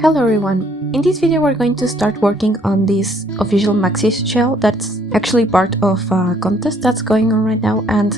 Hello everyone! In this video we're going to start working on this official maxi shell that's actually part of a contest that's going on right now, and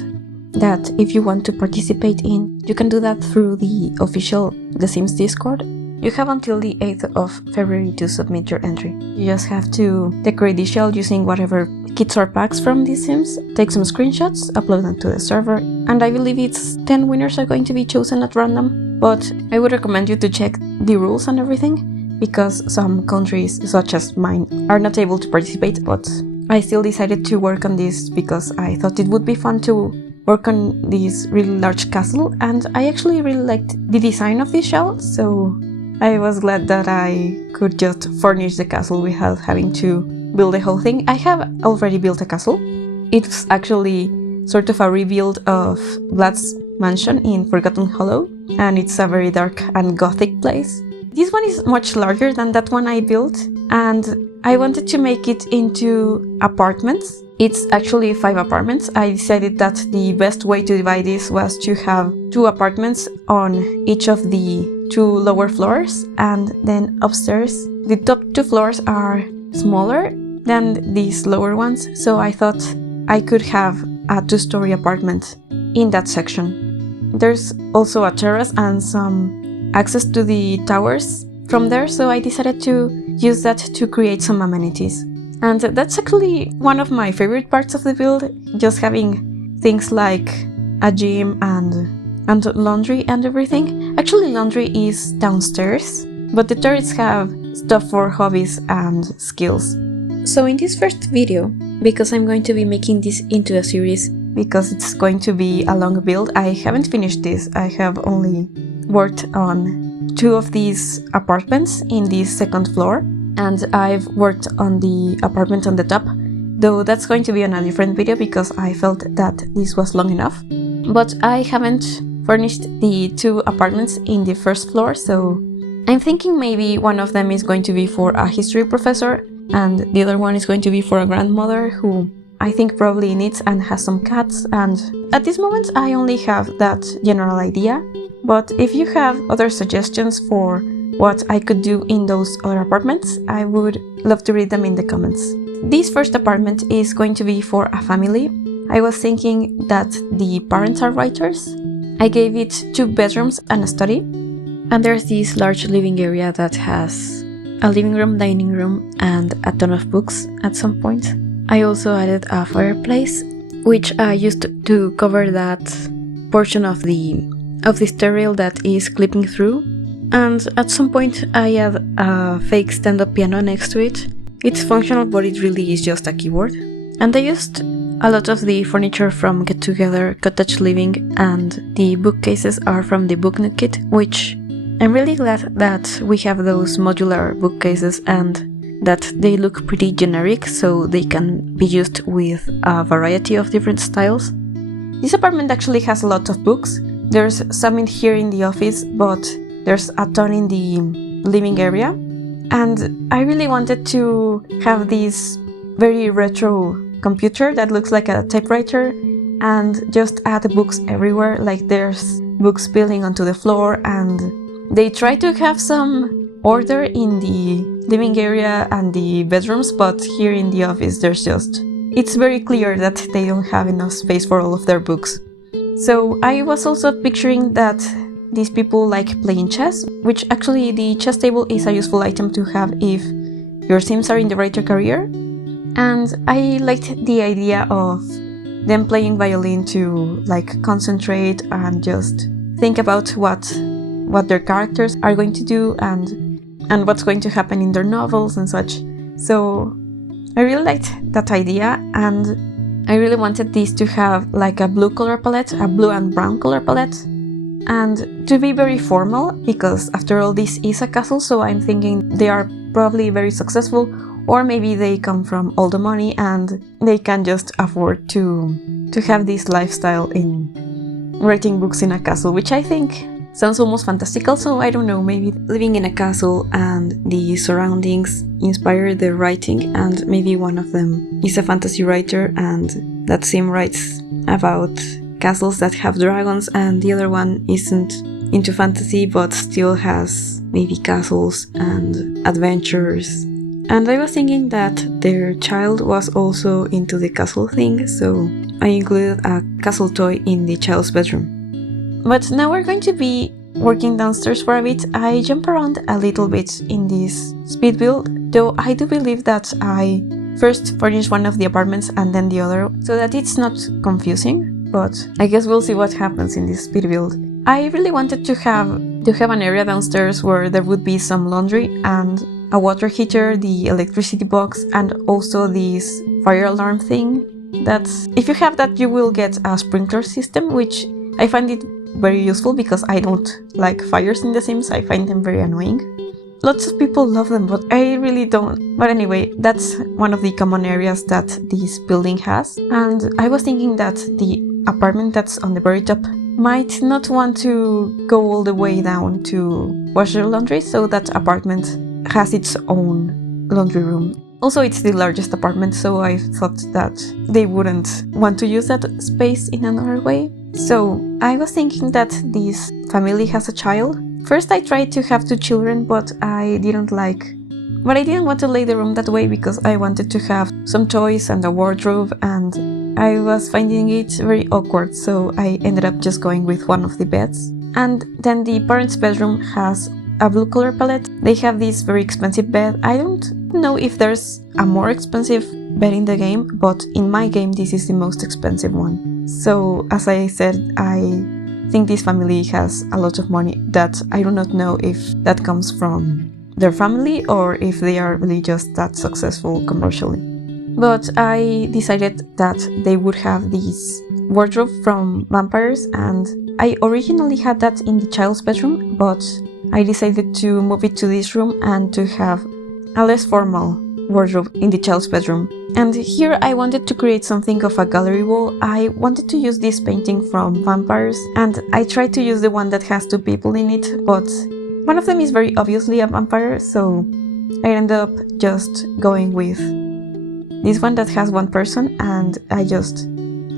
that if you want to participate in, you can do that through the official The Sims Discord. You have until the 8th of February to submit your entry. You just have to decorate the shell using whatever kits or packs from The Sims, take some screenshots, upload them to the server, and I believe it's 10 winners are going to be chosen at random. But I would recommend you to check the rules and everything, because some countries, such as mine, are not able to participate, but I still decided to work on this because I thought it would be fun to work on this really large castle, and I actually really liked the design of this shell, so I was glad that I could just furnish the castle without having to build the whole thing. I have already built a castle. It's actually sort of a rebuild of Vlad's mansion in Forgotten Hollow, and it's a very dark and gothic place. This one is much larger than that one I built, and I wanted to make it into apartments. It's actually 5 apartments. I decided that the best way to divide this was to have 2 apartments on each of the 2 lower floors, and then upstairs the top 2 floors are smaller than these lower ones, so I thought I could have a 2-story apartment in that section. There's also a terrace and some access to the towers from there, so I decided to use that to create some amenities. And that's actually one of my favorite parts of the build, just having things like a gym and laundry and everything. Actually, laundry is downstairs, but the turrets have stuff for hobbies and skills. So in this first video, because I'm going to be making this into a series, because it's going to be a long build, I haven't finished this. I have only worked on 2 of these apartments in this 2nd floor, and I've worked on the apartment on the top, though that's going to be on a different video because I felt that this was long enough. But I haven't furnished the 2 apartments in the 1st floor, so I'm thinking maybe one of them is going to be for a history professor, and the other one is going to be for a grandmother who I think probably needs and has some cats, and at this moment I only have that general idea. But if you have other suggestions for what I could do in those other apartments, I would love to read them in the comments. This first apartment is going to be for a family. I was thinking that the parents are writers. I gave it 2 bedrooms and a study, and there's this large living area that has a living room, dining room, and a ton of books at some point. I also added a fireplace, which I used to cover that portion of the stairrail that is clipping through, and at some point I add a fake stand-up piano next to it. It's functional, but it really is just a keyboard. And I used a lot of the furniture from Get Together, Cottage Living, and the bookcases are from the Book Nook kit, which I'm really glad that we have those modular bookcases and that they look pretty generic, so they can be used with a variety of different styles. This apartment actually has a lot of books. There's some in here in the office, but there's a ton in the living area. And I really wanted to have this very retro computer that looks like a typewriter and just add books everywhere, like there's books spilling onto the floor, and they try to have some order in the living area and the bedrooms, but here in the office it's very clear that they don't have enough space for all of their books. So I was also picturing that these people like playing chess, which actually the chess table is a useful item to have if your Sims are in the writer career. And I liked the idea of them playing violin to like concentrate and just think about what their characters are going to do and what's going to happen in their novels and such. So I really liked that idea, and I really wanted this to have like a blue color palette, a blue and brown color palette, and to be very formal, because after all this is a castle, so I'm thinking they are probably very successful, or maybe they come from all the money and they can just afford to have this lifestyle in writing books in a castle, which I think sounds almost fantastical. So I don't know, maybe living in a castle and the surroundings inspire their writing, and maybe one of them is a fantasy writer and that sim writes about castles that have dragons, and the other one isn't into fantasy but still has maybe castles and adventures. And I was thinking that their child was also into the castle thing, so I included a castle toy in the child's bedroom. But now we're going to be working downstairs for a bit. I jump around a little bit in this speed build, though I do believe that I first furnish one of the apartments and then the other, so that it's not confusing, but I guess we'll see what happens in this speed build. I really wanted to have an area downstairs where there would be some laundry and a water heater, the electricity box, and also this fire alarm thing. That if you have that, you will get a sprinkler system, which I find it very useful because I don't like fires in The Sims. I find them very annoying. Lots of people love them, but I really don't. But anyway, that's one of the common areas that this building has. And I was thinking that the apartment that's on the very top might not want to go all the way down to wash their laundry, so that apartment has its own laundry room. Also, it's the largest apartment, so I thought that they wouldn't want to use that space in another way. So I was thinking that this family has a child. First I tried to have 2 children, but I didn't want to lay the room that way because I wanted to have some toys and a wardrobe, and I was finding it very awkward, so I ended up just going with one of the beds. And then the parents' bedroom has a blue color palette. They have this very expensive bed. I don't know if there's a more expensive bed in the game, but in my game this is the most expensive one. So as I said, I think this family has a lot of money that I do not know if that comes from their family or if they are really just that successful commercially. But I decided that they would have this wardrobe from vampires, and I originally had that in the child's bedroom, but I decided to move it to this room and to have a less formal wardrobe in the child's bedroom. And here I wanted to create something of a gallery wall. I wanted to use this painting from vampires, and I tried to use the one that has 2 people in it, but one of them is very obviously a vampire, so I ended up just going with this one that has 1 person, and I just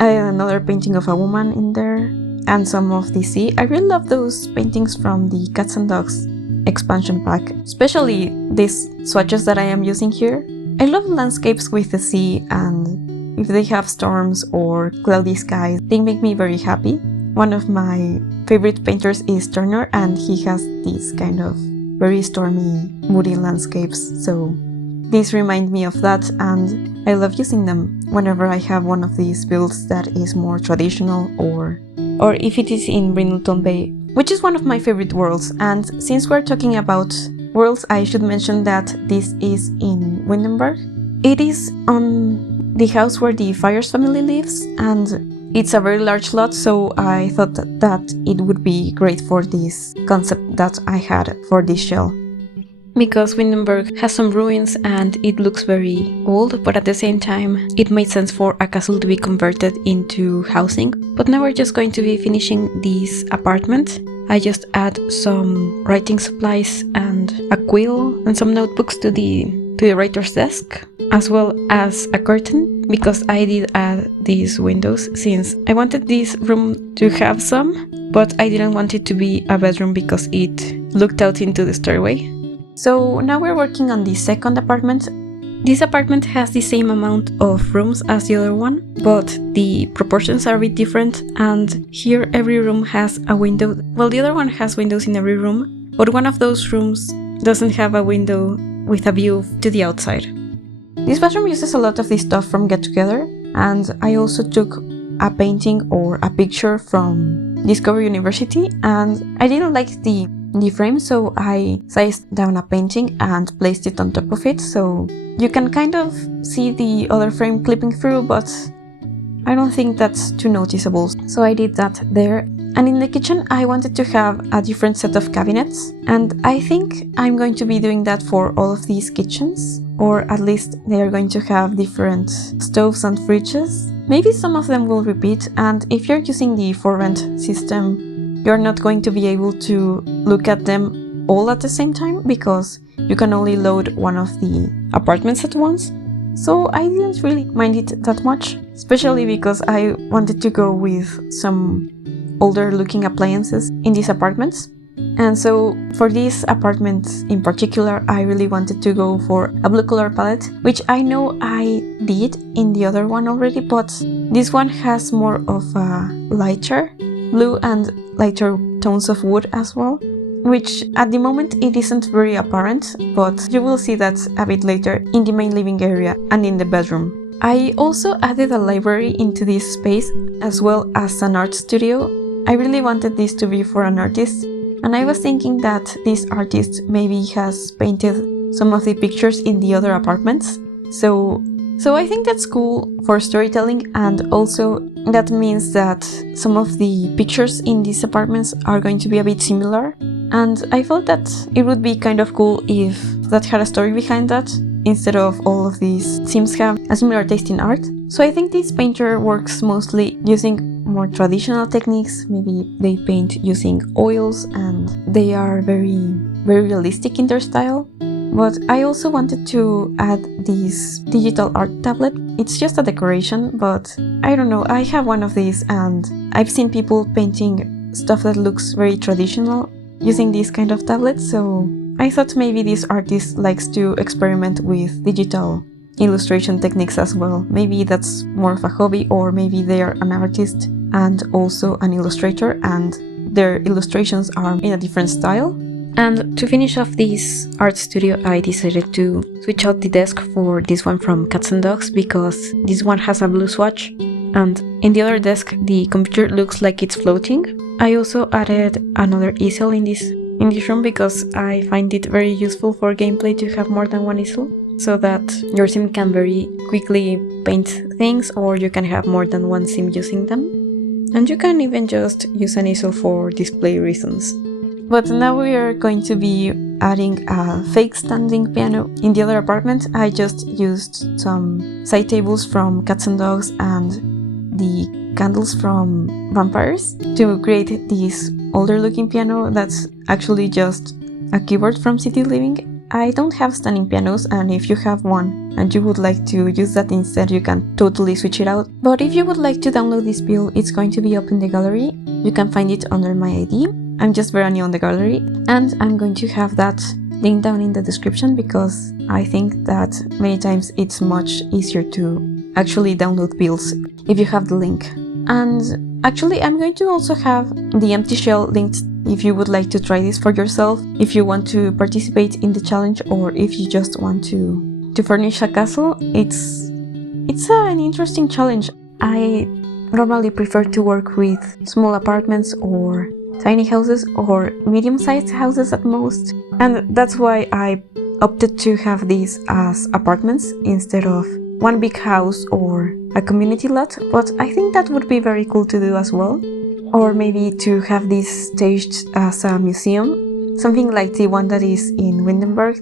added another painting of a woman in there and some of the sea. I really love those paintings from the Cats and Dogs expansion pack, especially these swatches that I am using here. I love landscapes with the sea, and if they have storms or cloudy skies, they make me very happy. One of my favorite painters is Turner, and he has these kind of very stormy, moody landscapes, so these remind me of that, and I love using them whenever I have one of these builds that is more traditional, or if it is in Brindleton Bay, which is one of my favorite worlds. And since we're talking about worlds, I should mention that this is in Windenburg. It is on the house where the Fires family lives, and it's a very large lot, so I thought that it would be great for this concept that I had for this shell. Because Windenburg has some ruins and it looks very old, but at the same time it made sense for a castle to be converted into housing. But now we're just going to be finishing this apartment. I just add some writing supplies and a quill and some notebooks to the writer's desk, as well as a curtain, because I did add these windows since I wanted this room to have some, but I didn't want it to be a bedroom because it looked out into the stairway. So now we're working on the second apartment. This apartment has the same amount of rooms as the other one, but the proportions are a bit different, and here every room has a window. Well, the other one has windows in every room, but one of those rooms doesn't have a window with a view to the outside. This bathroom uses a lot of this stuff from Get Together, and I also took a painting or a picture from Discover University, and I didn't like the frame, so I sized down a painting and placed it on top of it, so you can kind of see the other frame clipping through, but I don't think that's too noticeable, so I did that there. And in the kitchen I wanted to have a different set of cabinets, and I think I'm going to be doing that for all of these kitchens, or at least they are going to have different stoves and fridges. Maybe some of them will repeat, and if you're using the for rent system, you're not going to be able to look at them all at the same time because you can only load one of the apartments at once. So I didn't really mind it that much, especially because I wanted to go with some older looking appliances in these apartments. And so for this apartment in particular, I really wanted to go for a blue color palette, which I know I did in the other one already, but this one has more of a lighter blue and lighter tones of wood as well, which at the moment it isn't very apparent, but you will see that a bit later in the main living area and in the bedroom. I also added a library into this space as well as an art studio. I really wanted this to be for an artist, and I was thinking that this artist maybe has painted some of the pictures in the other apartments. So I think that's cool for storytelling, and also that means that some of the pictures in these apartments are going to be a bit similar. And I felt that it would be kind of cool if that had a story behind that, instead of all of these seems have a similar taste in art. So I think this painter works mostly using more traditional techniques. Maybe they paint using oils and they are very realistic in their style. But I also wanted to add this digital art tablet. It's just a decoration, but I don't know, I have one of these and I've seen people painting stuff that looks very traditional using this kind of tablet, so I thought maybe this artist likes to experiment with digital illustration techniques as well. Maybe that's more of a hobby, or maybe they are an artist and also an illustrator and their illustrations are in a different style. And to finish off this art studio, I decided to switch out the desk for this one from Cats and Dogs, because this one has a blue swatch and in the other desk the computer looks like it's floating. I also added another easel in this room because I find it very useful for gameplay to have more than one easel, so that your sim can very quickly paint things, or you can have more than one sim using them. And you can even just use an easel for display reasons. But now we are going to be adding a fake standing piano. In the other apartment, I just used some side tables from Cats and Dogs and the candles from Vampires to create this older looking piano that's actually just a keyboard from City Living. I don't have standing pianos, and if you have one and you would like to use that instead, you can totally switch it out. But if you would like to download this build, it's going to be up in the gallery. You can find it under my ID. I'm just very new on the gallery, and I'm going to have that link down in the description, because I think that many times it's much easier to actually download builds if you have the link. And actually I'm going to also have the empty shell linked if you would like to try this for yourself, if you want to participate in the challenge, or if you just want to furnish a castle. It's an interesting challenge. I normally prefer to work with small apartments or tiny houses or medium-sized houses at most, and that's why I opted to have these as apartments instead of one big house or a community lot. But I think that would be very cool to do as well. Or maybe to have this staged as a museum, something like the one that is in Windenburg,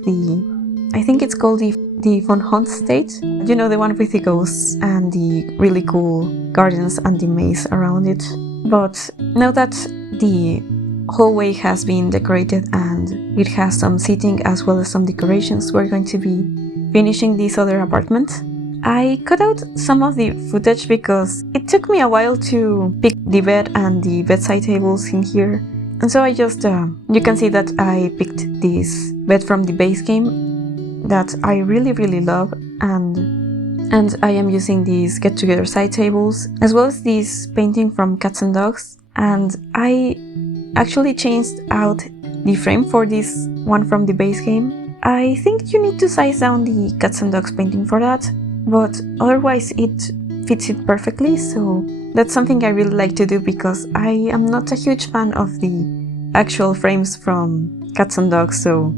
I think it's called the Von Hunt State. You know, the one with the ghosts and the really cool gardens and the maze around it. But now that the hallway has been decorated and it has some seating as well as some decorations, we're going to be finishing this other apartment. I cut out some of the footage because it took me a while to pick the bed and the bedside tables in here. And so I just, you can see that I picked this bed from the base game that I really love, and I am using these get together side tables as well as this painting from Cats and Dogs. And I actually changed out the frame for this one from the base game. I think you need to size down the Cats and Dogs painting for that, but otherwise it fits it perfectly, so that's something I really like to do because I am not a huge fan of the actual frames from Cats and Dogs, so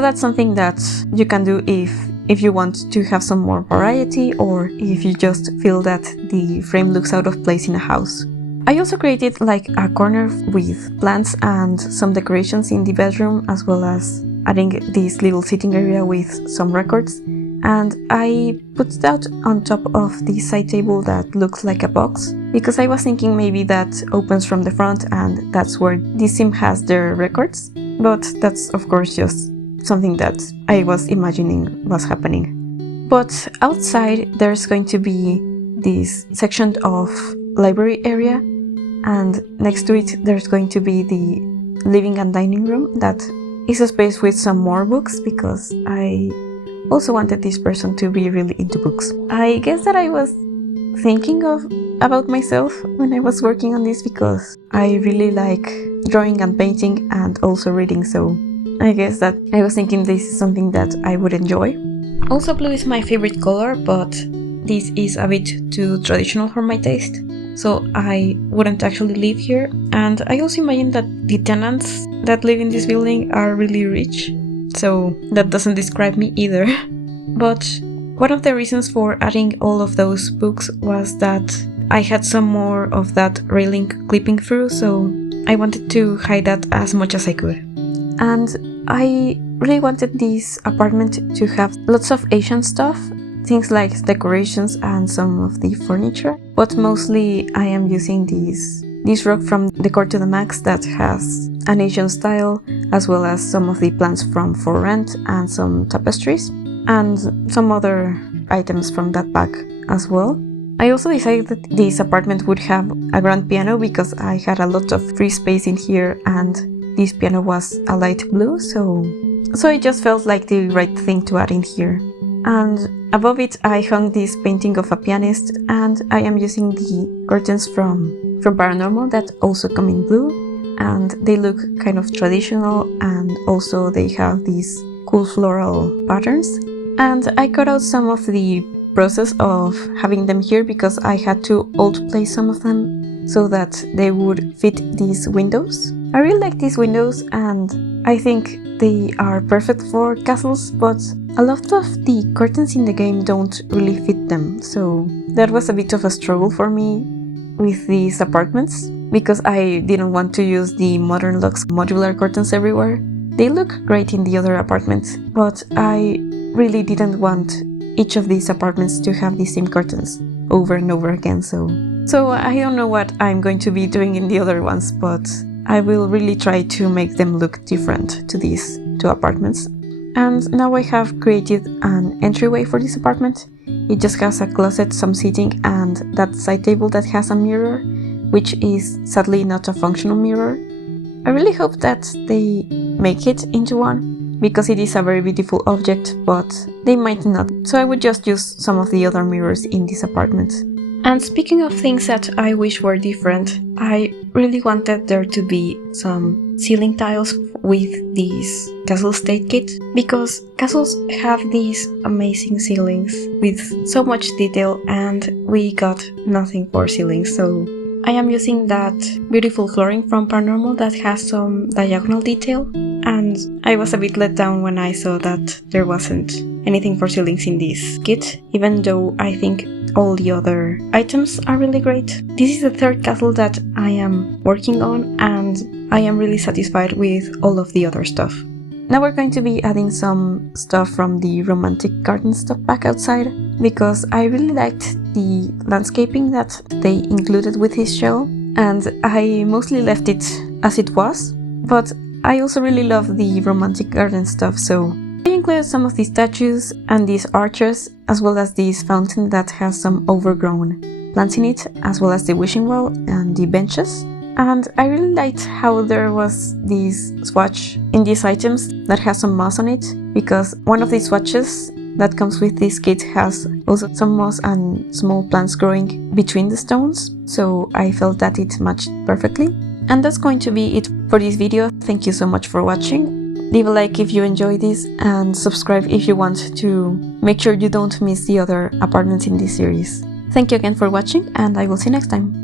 that's something that you can do if you want to have some more variety, or if you just feel that the frame looks out of place in a house. I also created like a corner with plants and some decorations in the bedroom, as well as adding this little sitting area with some records. And I put that on top of the side table that looks like a box, because I was thinking maybe that opens from the front and that's where this sim has their records. But that's of course just something that I was imagining was happening. But outside there's going to be this section of library area, and next to it there's going to be the living and dining room that is a space with some more books, because I also wanted this person to be really into books. I guess that I was thinking about myself when I was working on this, because I really like drawing and painting and also reading, so I guess that I was thinking this is something that I would enjoy. Also, blue is my favorite color, but this is a bit too traditional for my taste, so I wouldn't actually live here. And I also imagine that the tenants that live in this building are really rich, so that doesn't describe me either. But one of the reasons for adding all of those books was that I had some more of that railing clipping through, so I wanted to hide that as much as I could. And I really wanted this apartment to have lots of Asian stuff, things like decorations and some of the furniture, but mostly I am using this rug from Decor to the Max that has an Asian style, as well as some of the plants from For Rent and some tapestries, and some other items from that bag as well. I also decided that this apartment would have a grand piano because I had a lot of free space in here, and this piano was a light blue, so it just felt like the right thing to add in here. And above it I hung this painting of a pianist, and I am using the curtains from Paranormal that also come in blue, and they look kind of traditional, and also they have these cool floral patterns. And I cut out some of the process of having them here because I had to old place some of them so that they would fit these windows. I really like these windows, and I think they are perfect for castles, but a lot of the curtains in the game don't really fit them, so that was a bit of a struggle for me with these apartments, because I didn't want to use the Modern Lux modular curtains everywhere. They look great in the other apartments, but I really didn't want each of these apartments to have the same curtains over and over again, so I don't know what I'm going to be doing in the other ones, but I will really try to make them look different to these two apartments. And now I have created an entryway for this apartment. It just has a closet, some seating, and that side table that has a mirror, which is sadly not a functional mirror. I really hope that they make it into one, because it is a very beautiful object, but they might not, so I would just use some of the other mirrors in this apartment. And speaking of things that I wish were different, I really wanted there to be some ceiling tiles with this castle state kit, because castles have these amazing ceilings with so much detail, and we got nothing for ceilings, so I am using that beautiful flooring from Paranormal that has some diagonal detail, and I was a bit let down when I saw that there wasn't anything for ceilings in this kit, even though I think all the other items are really great. This is the third castle that I am working on, and I am really satisfied with all of the other stuff. Now we're going to be adding some stuff from the romantic garden stuff back outside, because I really liked the landscaping that they included with his shell, and I mostly left it as it was, but I also really love the romantic garden stuff, so I included some of these statues and these arches, as well as this fountain that has some overgrown plants in it, as well as the wishing well and the benches. And I really liked how there was this swatch in these items that has some moss on it, because one of these swatches that comes with this kit has also some moss and small plants growing between the stones, so I felt that it matched perfectly. And that's going to be it for this video. Thank you so much for watching. Leave a like if you enjoyed this, and subscribe if you want to make sure you don't miss the other apartments in this series. Thank you again for watching, and I will see you next time.